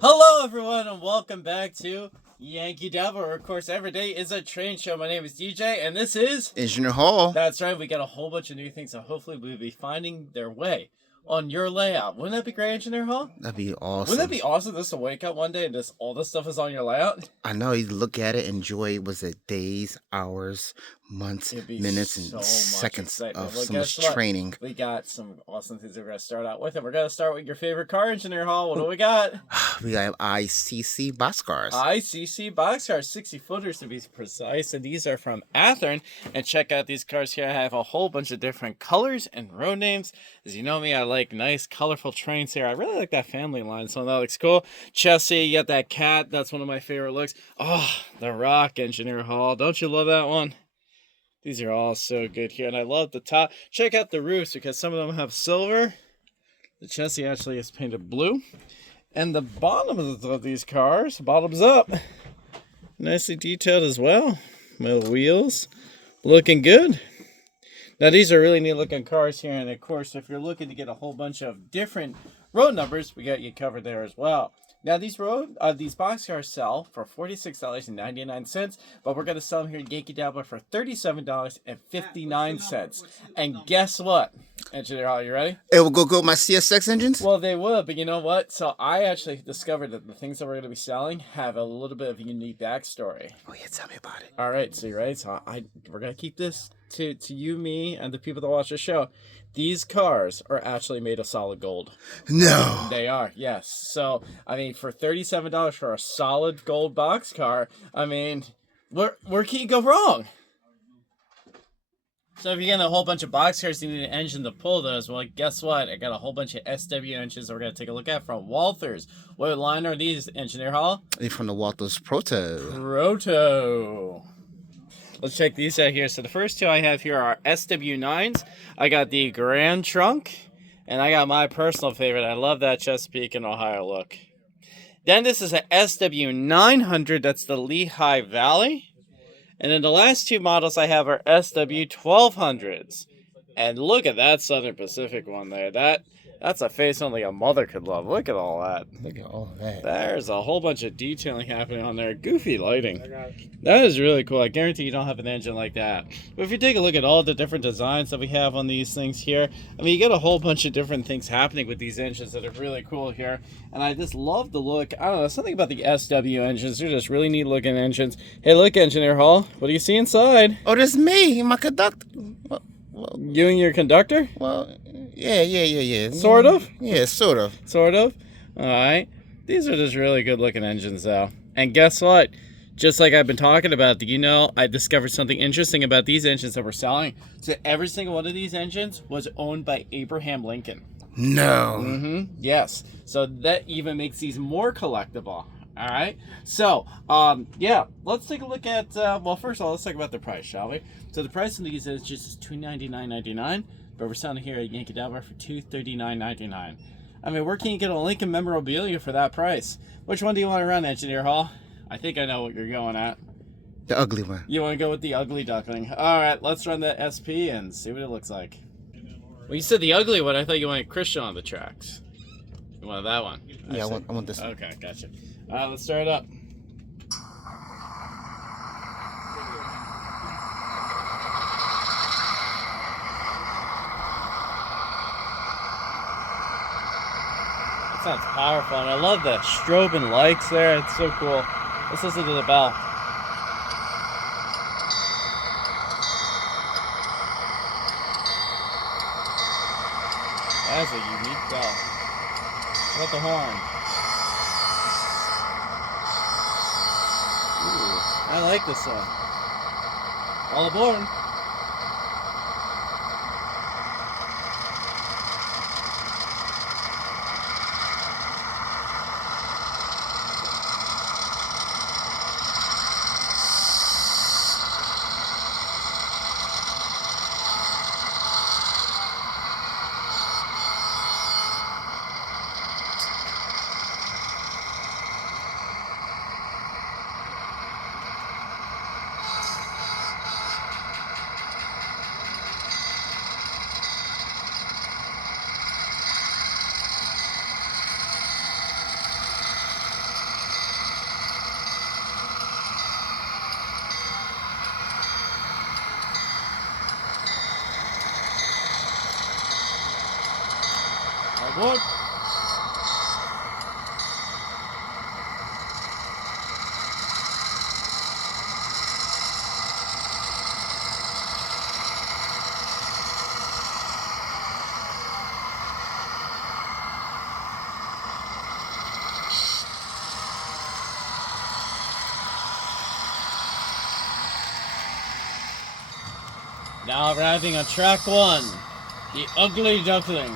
Hello, everyone, and welcome back to Yankee Dabbler. Of course, every day is a train show. My name is DJ, and this is Engineer Hall. That's right. We got a whole bunch of new things, so hopefully we'll be finding their way on your layout. Wouldn't that be great, Engineer Hall? That'd be awesome. Wouldn't that be awesome just to wake up one day and just all this stuff is on your layout? I know you look at it, enjoy. Was it days, hours, months, minutes, and seconds of so much training? We got some awesome things we're gonna start out with, and we're gonna start with your favorite car, Engineer Hall. What do we got? We got ICC Boxcars. ICC Boxcars, 60 footers to be precise, and these are from Athearn. And check out these cars here. I have a whole bunch of different colors and road names. As you know me, I like nice, colorful trains here. I really like that family line, so that looks cool. Chelsea, you got that cat. That's one of my favorite looks. Oh, the Rock, Engineer Hall. Don't you love that one? These are all so good here, and I love the top. Check out the roofs, because some of them have silver. The chassis actually is painted blue. And the bottoms of these cars, bottoms up, nicely detailed as well. Metal wheels, looking good. Now these are really neat looking cars here, and of course if you're looking to get a whole bunch of different road numbers, we got you covered there as well. Now these boxcars sell for $46.99, but we're gonna sell them here at Yankee Dabbler for $37.59. And guess what, Engineer Hall, you ready? It will go with my CSX engines? Well, they would, but you know what? So I actually discovered that the things that we're going to be selling have a little bit of a unique backstory. Oh yeah, tell me about it. All right, so you're ready? So we're going to keep this to you, me, and the people that watch the show. These cars are actually made of solid gold. No. They are, yes. So, I mean, for $37 for a solid gold boxcar, I mean, where can you go wrong? So if you're getting a whole bunch of boxcars, you need an engine to pull those. Well, guess what? I got a whole bunch of SW engines that we're going to take a look at from Walthers. What line are these, Engineer Hall? They're from the Walthers Proto. Let's check these out here. So the first two I have here are SW9s. I got the Grand Trunk, and I got my personal favorite. I love that Chesapeake and Ohio look. Then this is a SW900. That's the Lehigh Valley. And then the last two models I have are SW1200s. And look at that Southern Pacific one there. That's a face only a mother could love. Look at all that. Look at all that. There's a whole bunch of detailing happening on there. Goofy lighting. That is really cool. I guarantee you don't have an engine like that. But if you take a look at all the different designs that we have on these things here, I mean, you get a whole bunch of different things happening with these engines that are really cool here. And I just love the look. I don't know, something about the SW engines. They're just really neat looking engines. Hey, look, Engineer Hall. What do you see inside? Oh, there's me, my conductor. Well, you and your conductor? Well, yeah. Sort of? Yeah, sort of. Sort of? Alright. These are just really good looking engines, though. And guess what? Just like I've been talking about, do you know, I discovered something interesting about these engines that we're selling. So every single one of these engines was owned by Abraham Lincoln. No. Mm-hmm. Yes. So that even makes these more collectible. All right. So, yeah, let's take a look at, well, first of all, let's talk about the price, shall we? So the price of these is just $299.99, but we're selling here at Yankee Dabbler for $239.99. I mean, where can you get a Lincoln memorabilia for that price? Which one do you want to run, Engineer Hall? I think I know what you're going at. The ugly one. You want to go with the ugly duckling. All right, let's run the SP and see what it looks like. Well, you said the ugly one. I thought you wanted Christian on the tracks. You wanted that one? Yeah, I want this one. Okay, gotcha. Let's start it up. That sounds powerful, and I love the strobing lights there. It's so cool. Let's listen to the bell. That's a unique bell. What about the horn? Ooh, I like this one. All aboard. What? Now arriving on track 1, the Ugly Duckling.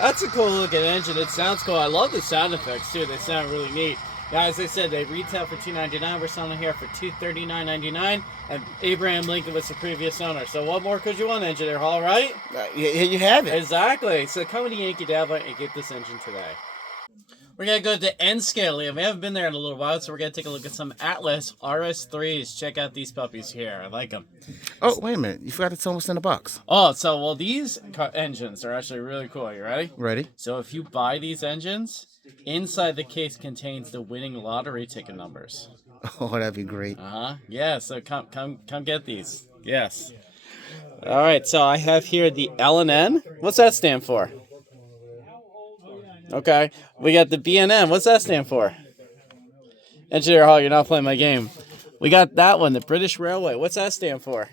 That's a cool looking engine. It sounds cool. I love the sound effects too. They sound really neat. Now, as I said, they retail for $299. We're selling here for $239.99. And Abraham Lincoln was the previous owner. So what more could you want, Engineer Hall, right? Here you have it. Exactly. So come to Yankee Dabbler and get this engine today. We're going to go to N scale. We haven't been there in a little while, so we're going to take a look at some Atlas RS3s. Check out these puppies here. I like them. Oh, wait a minute. You forgot to tell me what's in the box. Oh, so, well, these engines are actually really cool. You ready? Ready. So if you buy these engines, inside the case contains the winning lottery ticket numbers. Oh, that'd be great. Uh-huh. Yeah, so come get these. Yes. All right, so I have here the L&N. What's that stand for? Okay, we got the BNM. What's that stand for? Engineer Hall, you're not playing my game. We got that one, the British Railway. What's that stand for?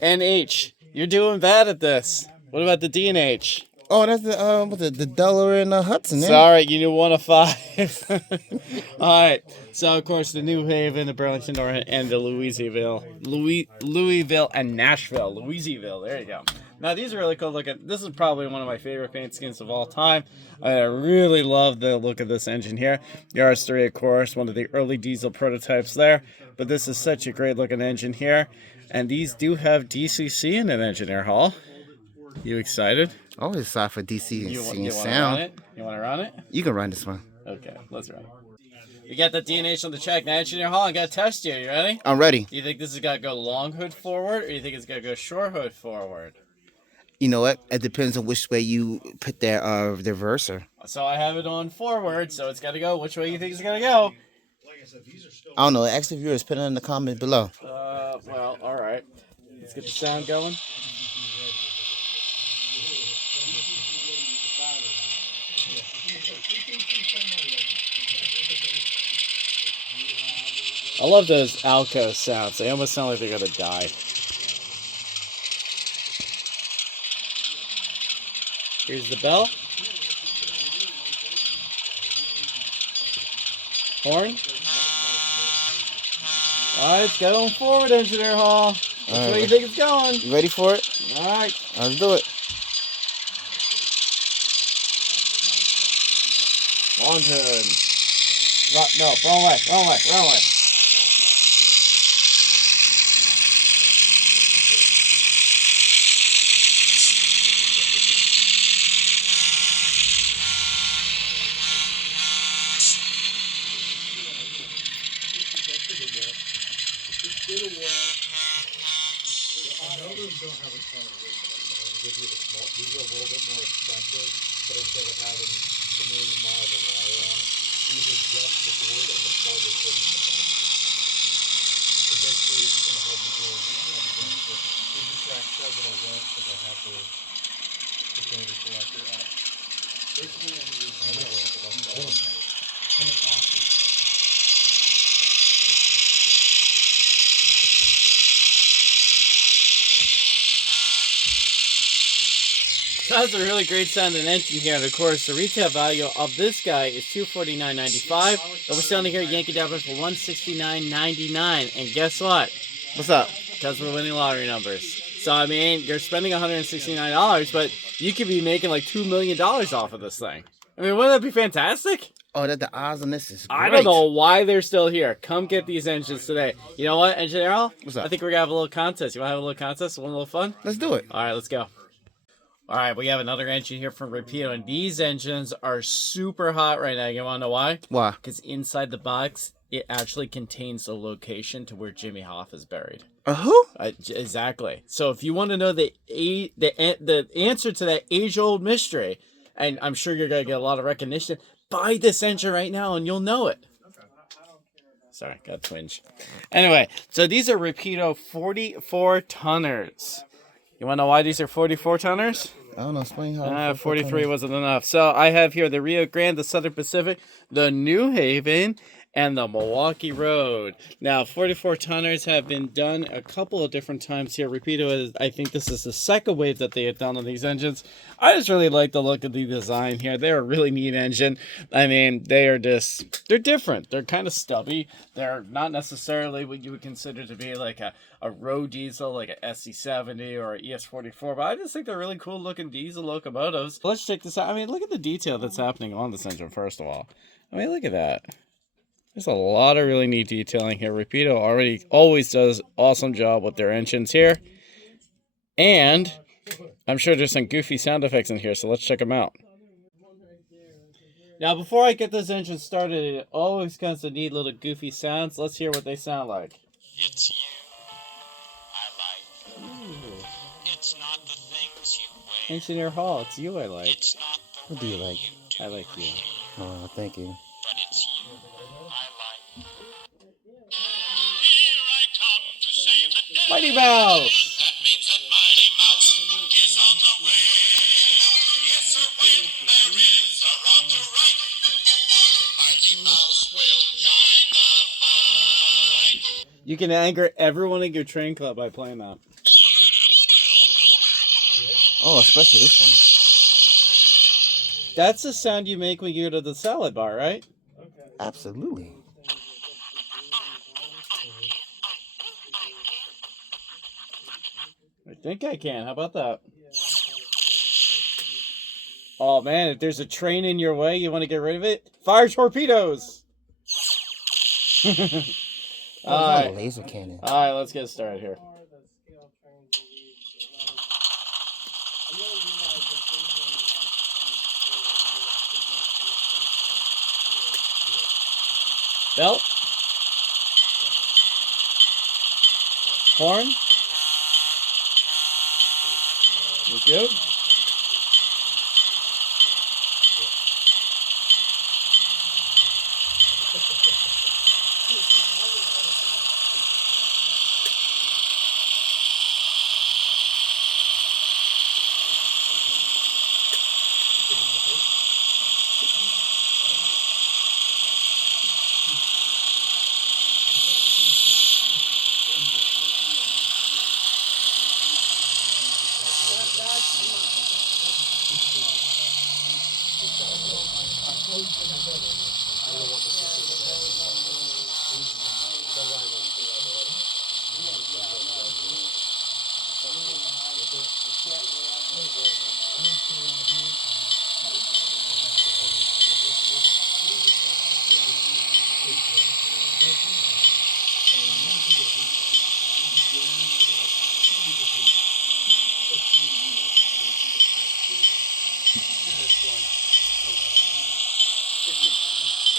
NH. You're doing bad at this. What about the D&H? Oh, that's the Delaware and Hudson. Sorry, you knew 1 of 5. All right. So, of course, the New Haven, the Burlington, and the Louisville and Nashville. Louisville. There you go. Now, these are really cool looking. This is probably one of my favorite paint schemes of all time. I really love the look of this engine here. The RS3, of course, one of the early diesel prototypes there. But this is such a great looking engine here. And these do have DCC in it, Engineer Hall. You excited? Always excited for DC and you sound. Run it? You want to run it? You can run this one. Okay, let's run it. We got the D&H on the track. Now, Engineer Hall, I got to test you. You ready? I'm ready. Do you think this has got to go long hood forward, or do you think it's got to go short hood forward? You know what? It depends on which way you put that reverser. So I have it on forward, so it's got to go. Which way you think it's got to go? I don't know. Ask the viewers. Put it in the comment below. Well, all right. Let's get the sound going. I love those Alco sounds. They almost sound like they're going to die. Here's the bell. Horn. All right, it's going forward, Engineer Hall. Which way do you think it's going? You ready for it? All right. Let's do it. Long hood. No, wrong way, wrong way, wrong way. These are a little bit more expensive, but instead of having a million miles of wire on it, these are just the board and the plug is sitting in the back. So basically, it's going to hold the board against it. These track says it'll work because I have the data collector up. Basically, any reason I will That's a really great sounding engine here, and of course the retail value of this guy is $249.95, but we're selling here at Yankee Dabbler for $169.99. And guess what? What's up? Because we're winning lottery numbers. So I mean, you're spending $169, but you could be making like $2 million off of this thing. I mean, wouldn't that be fantastic? Oh, that the odds on this is great. I don't know why they're still here. Come get these engines today. You know what, Engineer Al? What's up? I think we're gonna have a little contest. You want to have a little contest? Want a little fun? Let's do it. All right, let's go. All right, we have another engine here from Rapido, and these engines are super hot right now. You want to know why? Why? Because inside the box, it actually contains the location to where Jimmy Hoff is buried. Who? Exactly. So if you want to know the answer to that age-old mystery, and I'm sure you're going to get a lot of recognition, buy this engine right now and you'll know it. Sorry, got twinge. Anyway, so these are Rapido 44 tonners. You want to know why these are 44 tonners? I don't know. Explain how. 43 wasn't enough. So I have here the Rio Grande, the Southern Pacific, the New Haven, and the Milwaukee Road. Now, 44 tonners have been done a couple of different times here. Rapido, I think this is the second wave that they have done on these engines. I just really like the look of the design here. They're a really neat engine. I mean, they're different. They're kind of stubby. They're not necessarily what you would consider to be like a road diesel, like a SC70 or an ES44, but I just think they're really cool looking diesel locomotives. Let's check this out. I mean, look at the detail that's happening on this engine, first of all. I mean, look at that. There's a lot of really neat detailing here. Rapido always does awesome job with their engines here. And I'm sure there's some goofy sound effects in here, so let's check them out. Now, before I get this engine started, it always comes with neat little goofy sounds. Let's hear what they sound like. It's you I like. Ooh. It's not the things you wear. Engineer Hall, it's you I like. It's not the What do you like? I like you. Oh, thank you. But it's you I like. Here I come to save the day. Mighty Mouse! That means that Mighty Mouse is on the way. Yes, sir, when there is a wrong to right, Mighty Mouse will join the fight. You can anger everyone in your train club by playing that. Oh, especially this one. That's the sound you make when you go to the salad bar, right? Absolutely. I think I can. How about that? Oh, man, if there's a train in your way, you want to get rid of it? Fire torpedoes! All A right. laser cannon. All right, let's get started here. Belt. Horn. Look good.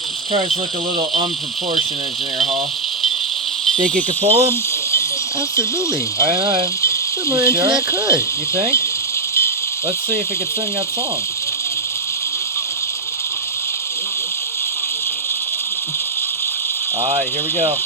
These cars look a little unproportioned, Engineer Hall. Think you could pull them? Absolutely. I know. Similar internet could. You think? Let's see if it can sing that song. Alright, here we go.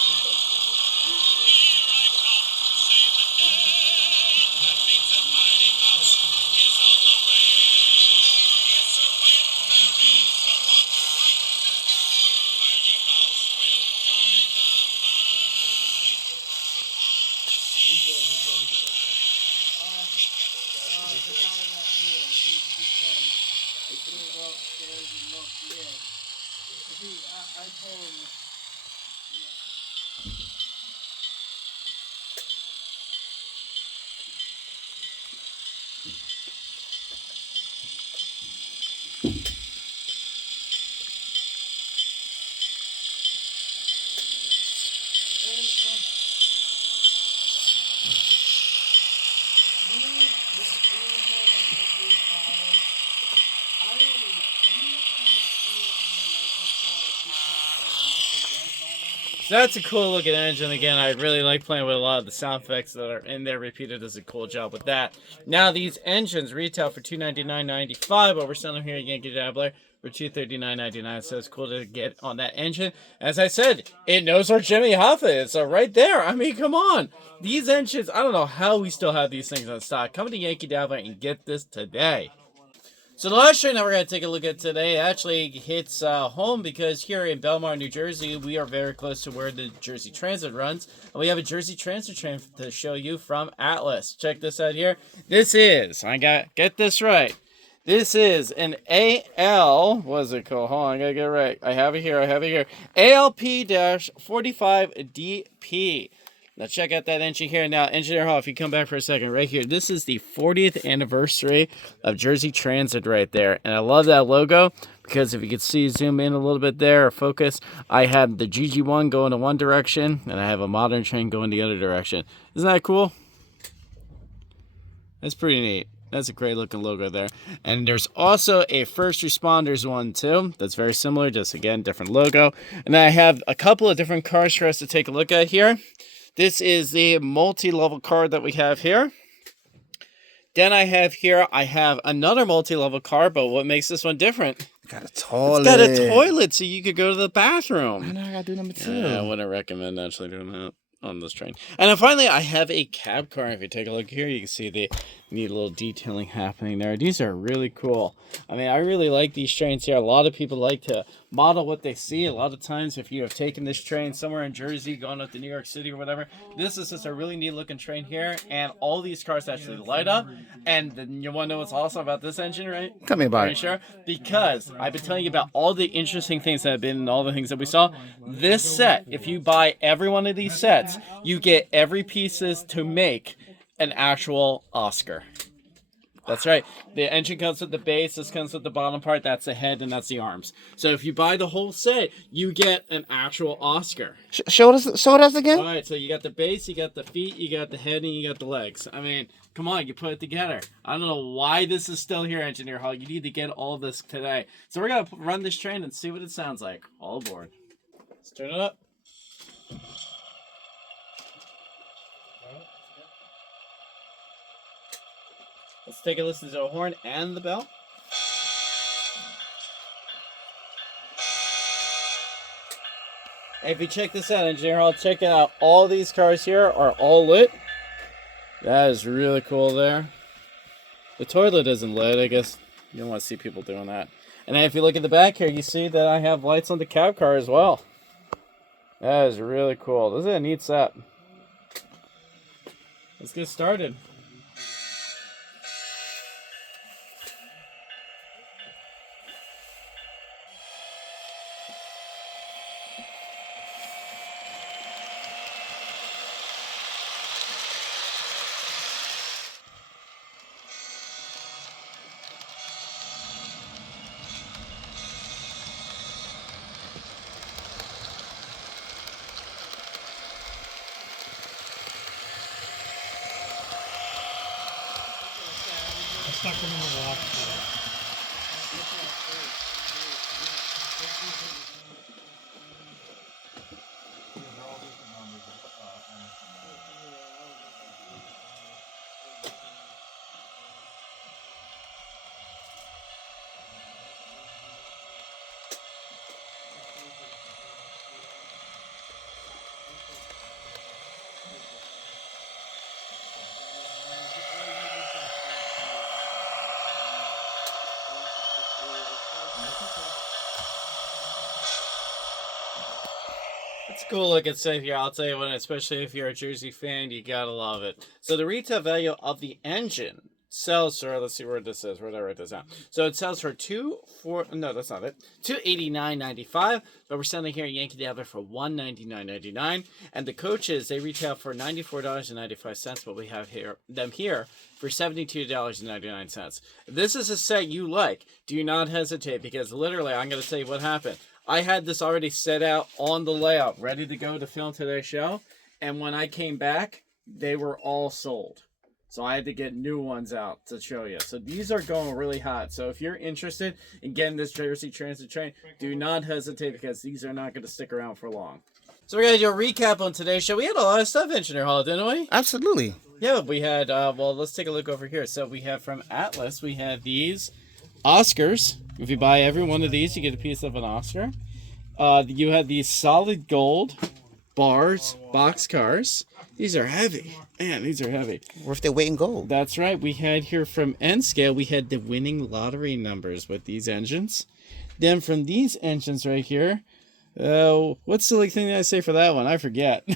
So that's a cool looking engine. Again, I really like playing with a lot of the sound effects that are in there. Rapido does a cool job with that. Now these engines retail for $299.95, but we're selling them here at Yankee Dabbler. for $239.99. So it's cool to get on that engine. As I said, it knows our Jimmy Hoffa. It's right there. I mean, come on. These engines, I don't know how we still have these things on stock. Come to Yankee Dabbler and get this today. So the last train that we're going to take a look at today actually hits home because here in Belmar, New Jersey, we are very close to where the Jersey Transit runs. And we have a Jersey Transit train to show you from Atlas. Check this out here. This is, get this right. This is an AL, what is it called? Hold on, I got to get it right. I have it here. ALP-45DP. Now check out that engine here. Now, Engineer Hall, if you come back for a second, right here, this is the 40th anniversary of Jersey Transit right there. And I love that logo because if you can see, zoom in a little bit there, or focus, I have the GG1 going in one direction, and I have a modern train going the other direction. Isn't that cool? That's pretty neat. That's a great looking logo there. And there's also a first responders one too. That's very similar, just again, different logo. And then I have a couple of different cars for us to take a look at here. This is the multi-level car that we have here. Then I have another multi-level car, but what makes this one different? Got a toilet. It's got a toilet, so you could go to the bathroom. I know, I gotta do number 2. Yeah, I wouldn't recommend actually doing that on this train. And then finally, I have a cab car. If you take a look here, you can see the neat little detailing happening there. These are really cool. I mean, I really like these trains here. A lot of people like to model what they see. A lot of times, if you have taken this train somewhere in Jersey, going up to New York City or whatever, this is just a really neat looking train here. And all these cars actually light up. And then you want to know what's awesome about this engine, right? Tell me about it. Are you sure? Because I've been telling you about all the interesting things that have been and all the things that we saw. This set, if you buy every one of these sets, you get every pieces to make an actual Oscar. That's right. The engine comes with the base. This comes with the bottom part. That's the head and that's the arms. So if you buy the whole set, you get an actual Oscar. Show it us again. All right. So you got the base, you got the feet, you got the head, and you got the legs. I mean, come on, you put it together. I don't know why this is still here, Engineer Hall. You need to get all this today. So we're gonna run this train and see what it sounds like. All aboard. Let's turn it up. Let's take a listen to the horn and the bell. Hey, if you check this out, Engineer Hall, check it out. All these cars here are all lit. That is really cool there. The toilet isn't lit. I guess you don't want to see people doing that. And then if you look at the back here, you see that I have lights on the cab car as well. That is really cool. This is a neat set. Let's get started. Stuck them in the wash. It's a cool looking set here. I'll tell you what, especially if you're a Jersey fan, you gotta love it. So the retail value of the engine sells for, let's see where this is. Where did I write this down? So it sells for no, that's not it. $289.95, but we're selling here at Yankee Dabbler for $199.99. And the coaches, they retail for $94.95, but we have them here for $72.99. If this is a set you like, do not hesitate, because literally, I'm going to tell you what happened. I had this already set out on the layout, ready to go to film today's show. And when I came back, they were all sold. So I had to get new ones out to show you. So these are going really hot. So if you're interested in getting this Jersey Transit train, do not hesitate, because these are not going to stick around for long. So we're going to do a recap on today's show. We had a lot of stuff, Engineer Hall, didn't we? Absolutely. Yeah, we had, well, let's take a look over here. So we have from Atlas, we have these Oscars. If you buy every one of these, you get a piece of an Oscar. You have these solid gold bars, boxcars. These are heavy. Man, these are heavy. Worth their weight in gold. That's right. We had here from N Scale, we had the winning lottery numbers with these engines. Then from these engines right here, what's the thing that I say for that one? I forget.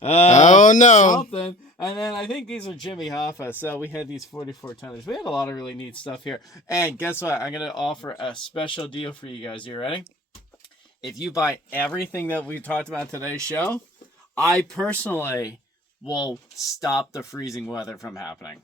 Oh no. Something. And then I think these are Jimmy Hoffa. So we had these 44 tonners. We had a lot of really neat stuff here. And guess what? I'm going to offer a special deal for you guys. You ready? If you buy everything that we talked about today's show, I personally will stop the freezing weather from happening.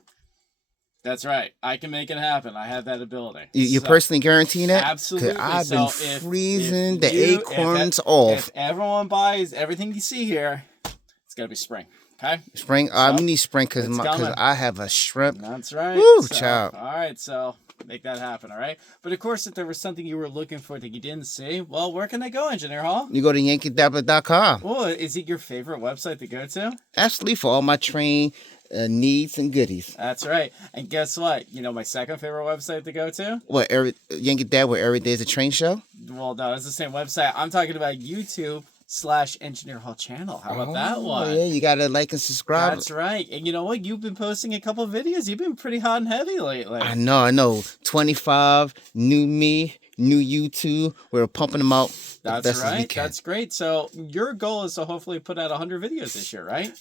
That's right. I can make it happen. I have that ability. You personally guarantee that? Absolutely. I've been freezing the acorns off. If everyone buys everything you see here, it's got to be spring. Okay? Spring? We need spring because I have a shrimp. That's right. Woo, child. All right, so make that happen, all right? But of course, if there was something you were looking for that you didn't see, well, where can they go, Engineer Hall? You go to yankeedabbler.com. Oh, is it your favorite website to go to? Absolutely, for all my train needs and goodies. That's right. And guess what? You know my second favorite website to go to? What, Yankee Dabbler, every day is a train show? Well, no, it's the same website. I'm talking about YouTube/Engineer Hall channel. How about that one? Yeah, you gotta like and subscribe. That's right. And you know what? You've been posting a couple of videos. You've been pretty hot and heavy lately. I know. 25, new me, new YouTube. We're pumping them out. That's right. That's great. So your goal is to hopefully put out 100 videos this year, right?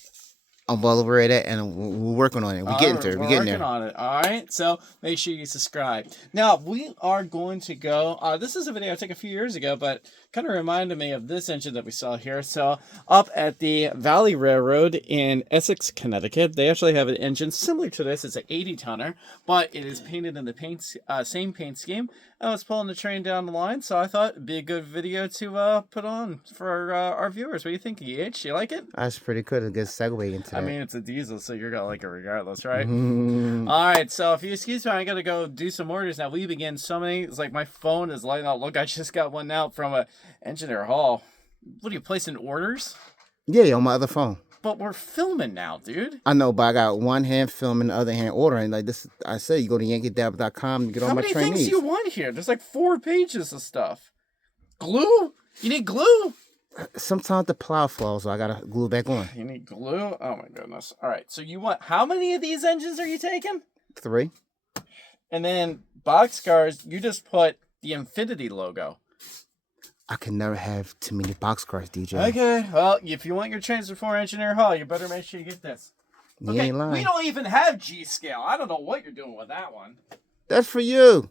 I'm well aware of that, and we're working on it. We're getting there. We're working on it. All right. So make sure you subscribe. Now, we are going to go. This is a video I took a few years ago, but kind of reminded me of this engine that we saw here. So up at the Valley Railroad in Essex, Connecticut, they actually have an engine similar to this. It's an 80-tonner, but it is painted in the same paint scheme. I was pulling the train down the line, so I thought it'd be a good video to put on for our viewers. What do you think, EH? You like it? That's pretty good. A good segue into that. I mean, it's a diesel, so you're going to like it regardless, right? All right, so if you excuse me, I got to go do some orders now. We begin so many. It's like my phone is lighting up. Look, I just got one out from a Engineer Hall. What are you placing orders? Yeah, on my other phone. But we're filming now, dude. I know, but I got one hand filming, the other hand ordering. Like this, I said, you go to yankeedabbler.com and get all my train needs. How many things do you want here? There's like 4 pages of stuff. Glue? You need glue? Sometimes the plow falls, so I gotta glue back on. You need glue? Oh my goodness. All right, so you want, how many of these engines are you taking? 3. And then boxcars, you just put the Infinity logo. I can never have too many boxcars, DJ. Okay, well, if you want your trains before Engineer Hall, you better make sure you get this. You ain't lying. We don't even have G-scale. I don't know what you're doing with that one. That's for you.